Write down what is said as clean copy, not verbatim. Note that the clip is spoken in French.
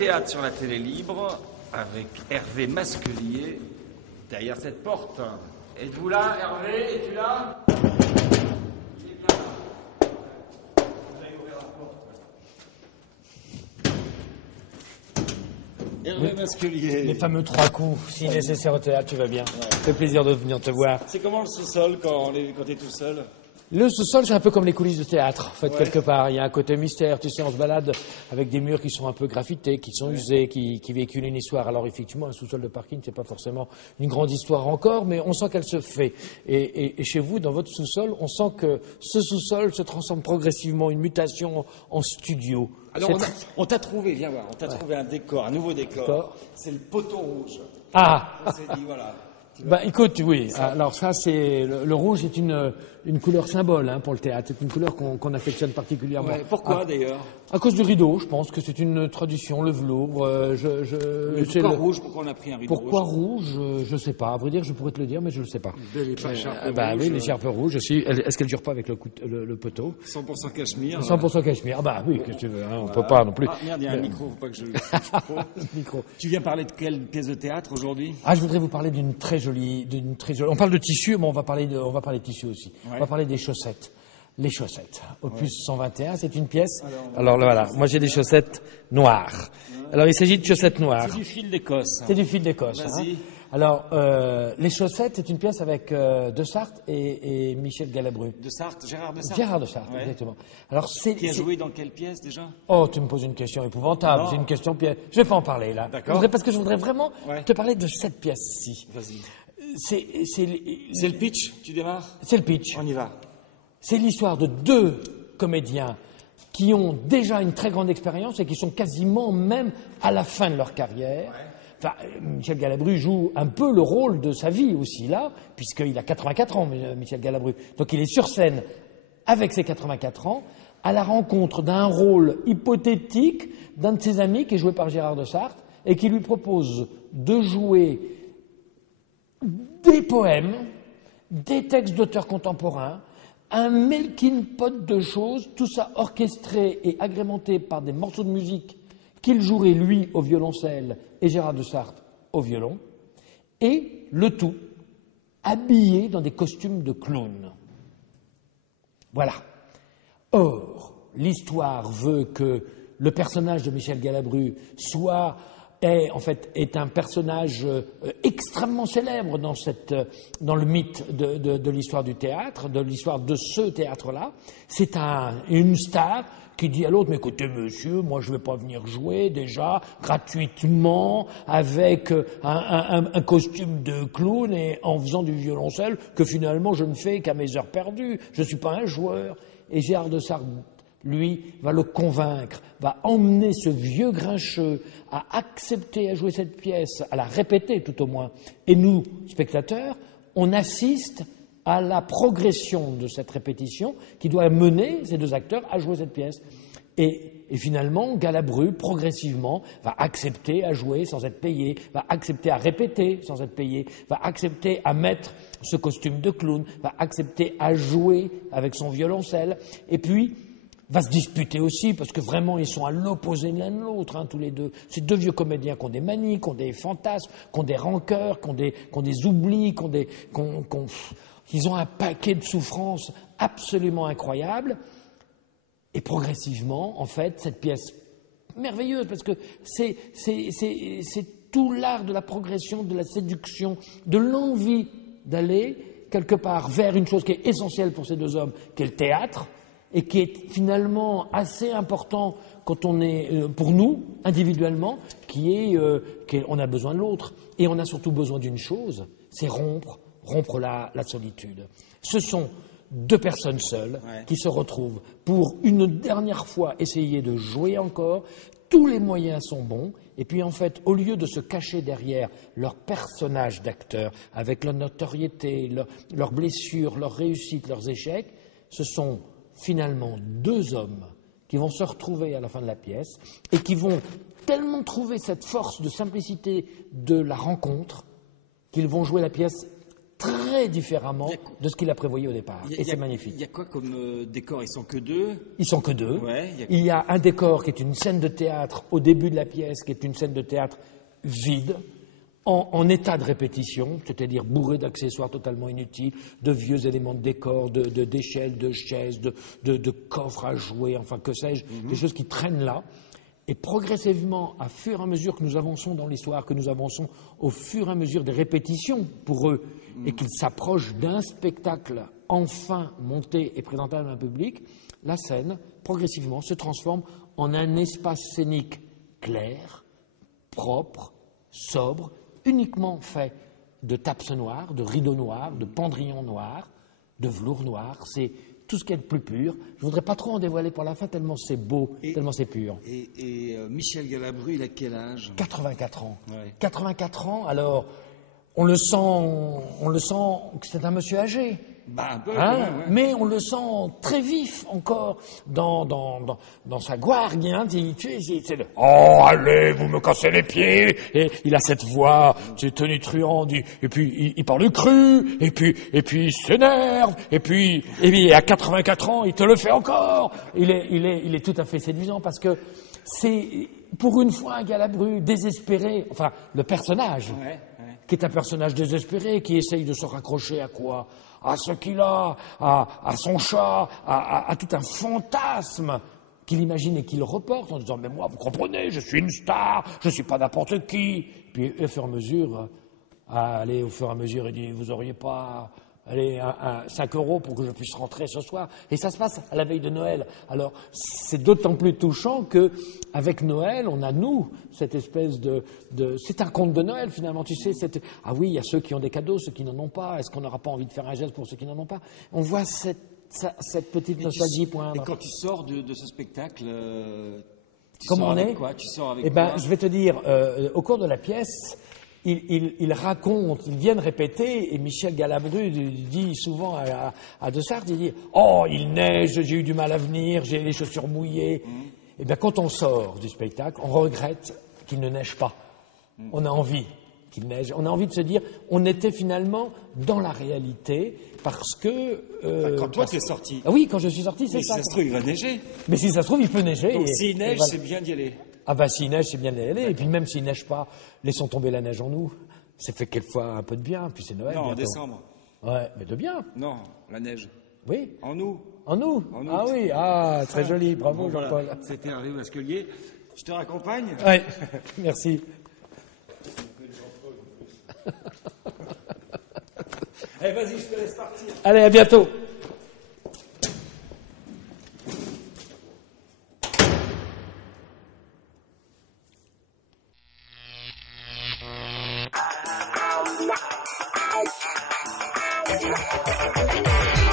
théâtre sur la télé libre avec Hervé Masquelier derrière cette porte. Êtes-vous là, Hervé? Es-tu là? Il est bien là. Vous allez ouvrir la porte. Hervé Masquelier. Les fameux 3 coups, si nécessaire au théâtre, tu vas bien. Ouais. Ça fait plaisir de venir te voir. C'est comment le sous-sol quand t'es tout seul? Le sous-sol, c'est un peu comme les coulisses de théâtre, en fait, quelque part. Il y a un côté mystère, tu sais, on se balade avec des murs qui sont un peu graffités, qui sont usés, qui véhiculent une histoire. Alors, effectivement, un sous-sol de parking, c'est pas forcément une grande histoire encore, mais on sent qu'elle se fait. Et chez vous, dans votre sous-sol, on sent que ce sous-sol se transforme progressivement, une mutation en studio. Alors, on t'a trouvé, viens voir, on t'a trouvé un décor, un nouveau décor. C'est le poteau rouge. Ah! On s'est dit, voilà. Bah, écoute, oui. Alors ça, c'est le rouge est une couleur symbole pour le théâtre. C'est une couleur qu'on affectionne particulièrement. Ouais, pourquoi d'ailleurs? À cause du rideau, je pense que c'est une tradition, le velours. Pourquoi rouge? Pourquoi on a pris un rideau pourquoi rouge? Je sais pas. À vrai dire, je pourrais te le dire, mais je le sais pas. Les charpes bah rouges, oui, les charpes rouges aussi. Est-ce qu'elles durent pas avec le poteau? 100% cachemire. 100% cachemire. Ah bah oui, qu'est-ce que tu veux, on peut pas non plus. Ah merde, il y a un micro, faut pas que je touche trop. Micro. Tu viens parler de quelle pièce de théâtre aujourd'hui? Ah, je voudrais vous parler d'une très jolie. On parle de tissu, mais on va parler de tissu aussi. Ouais. On va parler des chaussettes. Les chaussettes. Opus 121, c'est une pièce. Alors voilà, moi j'ai des chaussettes noires. Alors il s'agit de chaussettes noires. C'est du fil d'Écosse. C'est du fil d'Écosse. Vas-y. Alors, les chaussettes, c'est une pièce avec De Sarthe et Michel Galabru. De Sarthe, Gérard De Sarthe. Gérard De Sarthe, exactement. Alors, qui a joué dans quelle pièce déjà? Oh, tu me poses une question épouvantable. C'est une question pièce. Je vais pas en parler là. D'accord. Parce que je voudrais vraiment te parler de cette pièce-ci. Vas-y. C'est le pitch? Tu démarres? C'est le pitch. On y va. C'est l'histoire de 2 comédiens qui ont déjà une très grande expérience et qui sont quasiment même à la fin de leur carrière. Ouais. Enfin, Michel Galabru joue un peu le rôle de sa vie aussi là, puisqu'il a 84 ans, Michel Galabru. Donc il est sur scène avec ses 84 ans, à la rencontre d'un rôle hypothétique d'un de ses amis qui est joué par Gérard De Sarthe et qui lui propose de jouer des poèmes, des textes d'auteurs contemporains, un melting pot de choses, tout ça orchestré et agrémenté par des morceaux de musique qu'il jouerait lui au violoncelle et Gérard De Sarthe au violon, et le tout habillé dans des costumes de clown. Voilà. Or, l'histoire veut que le personnage de Michel Galabru est un personnage extrêmement célèbre dans le mythe de l'histoire du théâtre, de l'histoire de ce théâtre-là. C'est une star qui dit à l'autre, mais écoutez monsieur, moi je ne vais pas venir jouer déjà gratuitement avec un costume de clown et en faisant du violoncelle que finalement je ne fais qu'à mes heures perdues, je ne suis pas un joueur. Et Gérard De Sarthe, lui, va le convaincre, va emmener ce vieux grincheux à accepter à jouer cette pièce, à la répéter tout au moins. Et nous, spectateurs, on assiste à la progression de cette répétition qui doit mener ces 2 acteurs à jouer cette pièce. Et finalement, Galabru, progressivement, va accepter à jouer sans être payé, va accepter à répéter sans être payé, va accepter à mettre ce costume de clown, va accepter à jouer avec son violoncelle, et puis va se disputer aussi, parce que vraiment, ils sont à l'opposé l'un de l'autre, tous les deux. C'est 2 vieux comédiens qui ont des manies, qui ont des fantasmes, qui ont des rancœurs, qui ont des oublis, ils ont un paquet de souffrances absolument incroyables. Et progressivement, en fait, cette pièce merveilleuse, parce que c'est tout l'art de la progression, de la séduction, de l'envie d'aller quelque part vers une chose qui est essentielle pour ces 2 hommes, qui est le théâtre, et qui est finalement assez important quand on est, pour nous, individuellement, on a besoin de l'autre. Et on a surtout besoin d'une chose, c'est rompre la solitude. Ce sont 2 personnes seules qui se retrouvent pour une dernière fois essayer de jouer encore. Tous les moyens sont bons. Et puis en fait, au lieu de se cacher derrière leur personnage d'acteur, avec leur notoriété, leurs blessures, leurs réussites, leurs échecs, ce sont finalement 2 hommes qui vont se retrouver à la fin de la pièce et qui vont tellement trouver cette force de simplicité de la rencontre qu'ils vont jouer la pièce très différemment de ce qu'il a prévoyé au départ. Et c'est magnifique. Il y a quoi comme décor? Ils sont que deux? Ils sont que deux. Ouais, il y a un décor qui est une scène de théâtre au début de la pièce, qui est une scène de théâtre vide, en état de répétition, c'est-à-dire bourré d'accessoires totalement inutiles, de vieux éléments de décor, d'échelles, de chaises, de coffres à jouer, enfin que sais-je, des choses qui traînent là. Et progressivement, à fur et à mesure que nous avançons dans l'histoire, que nous avançons au fur et à mesure des répétitions pour eux, et qu'ils s'approchent d'un spectacle enfin monté et présentable à un public, la scène, progressivement, se transforme en un espace scénique clair, propre, sobre, uniquement fait de tapes noires, de rideaux noirs, de pendrillons noirs, de velours noir. C'est tout ce qui est le plus pur. Je ne voudrais pas trop en dévoiler pour la fin, tellement c'est beau, tellement c'est pur. Et Michel Galabru, il a quel âge? 84 ans. Ouais. 84 ans, alors on le sent que c'est un monsieur âgé. Bah, un peu, Hein, ouais. mais on le sent très vif encore dans sa gouargue. Hein, c'est le « Oh, allez, vous me cassez les pieds !» Et il a cette voix, c'est tenu truand, et puis il parle cru, et puis il s'énerve, et puis à 84 ans, il te le fait encore. Il est tout à fait séduisant parce que c'est, pour une fois, un Galabru désespéré, enfin, le personnage, qui est un personnage désespéré, qui essaye de se raccrocher à quoi? À ce qu'il a, à son chat, à tout un fantasme qu'il imagine et qu'il reporte en disant « Mais moi, vous comprenez, je suis une star, je ne suis pas n'importe qui !» Puis au fur et à mesure, il dit « Vous auriez pas... Allez, 5 € pour que je puisse rentrer ce soir. » Et ça se passe à la veille de Noël. Alors, c'est d'autant plus touchant que, avec Noël, on a, nous, cette espèce c'est un conte de Noël, finalement, tu sais. Ah oui, il y a ceux qui ont des cadeaux, ceux qui n'en ont pas. Est-ce qu'on n'aura pas envie de faire un geste pour ceux qui n'en ont pas? On voit cette petite nostalgie poindre. Et quand tu sors de ce spectacle, Comment on est? Quoi? Tu sors avec Eh ben, quoi? je vais te dire, au cours de la pièce, ils racontent, ils viennent répéter, et Michel Galabru dit souvent à De Sarthe, il dit « Oh, il neige, j'ai eu du mal à venir, j'ai les chaussures mouillées. » Eh bien, quand on sort du spectacle, on regrette qu'il ne neige pas. On a envie qu'il neige. On a envie de se dire, on était finalement dans la réalité, parce que... Quand toi, t'es sorti. Ah oui, quand je suis sorti, c'est Mais ça. si ça se trouve, il va neiger. Mais si ça se trouve, il peut neiger. Donc et- s'il neige, et voilà. c'est bien d'y aller. Ah ben s'il neige, c'est bien d'y aller. Et puis même s'il neige pas, laissons tomber la neige en nous. Ça fait quelquefois un peu de bien, puis c'est Noël. Non, en bientôt. décembre. Ouais, mais de bien. Non, la neige. Oui. En nous. En nous. En août. Ah oui, ah, très joli, bravo Bon, voilà. Jean-Paul. C'était Hervé Masquelier. Je te raccompagne. Ouais, merci. Eh, vas-y, je te laisse partir. Allez, à bientôt. Thank you.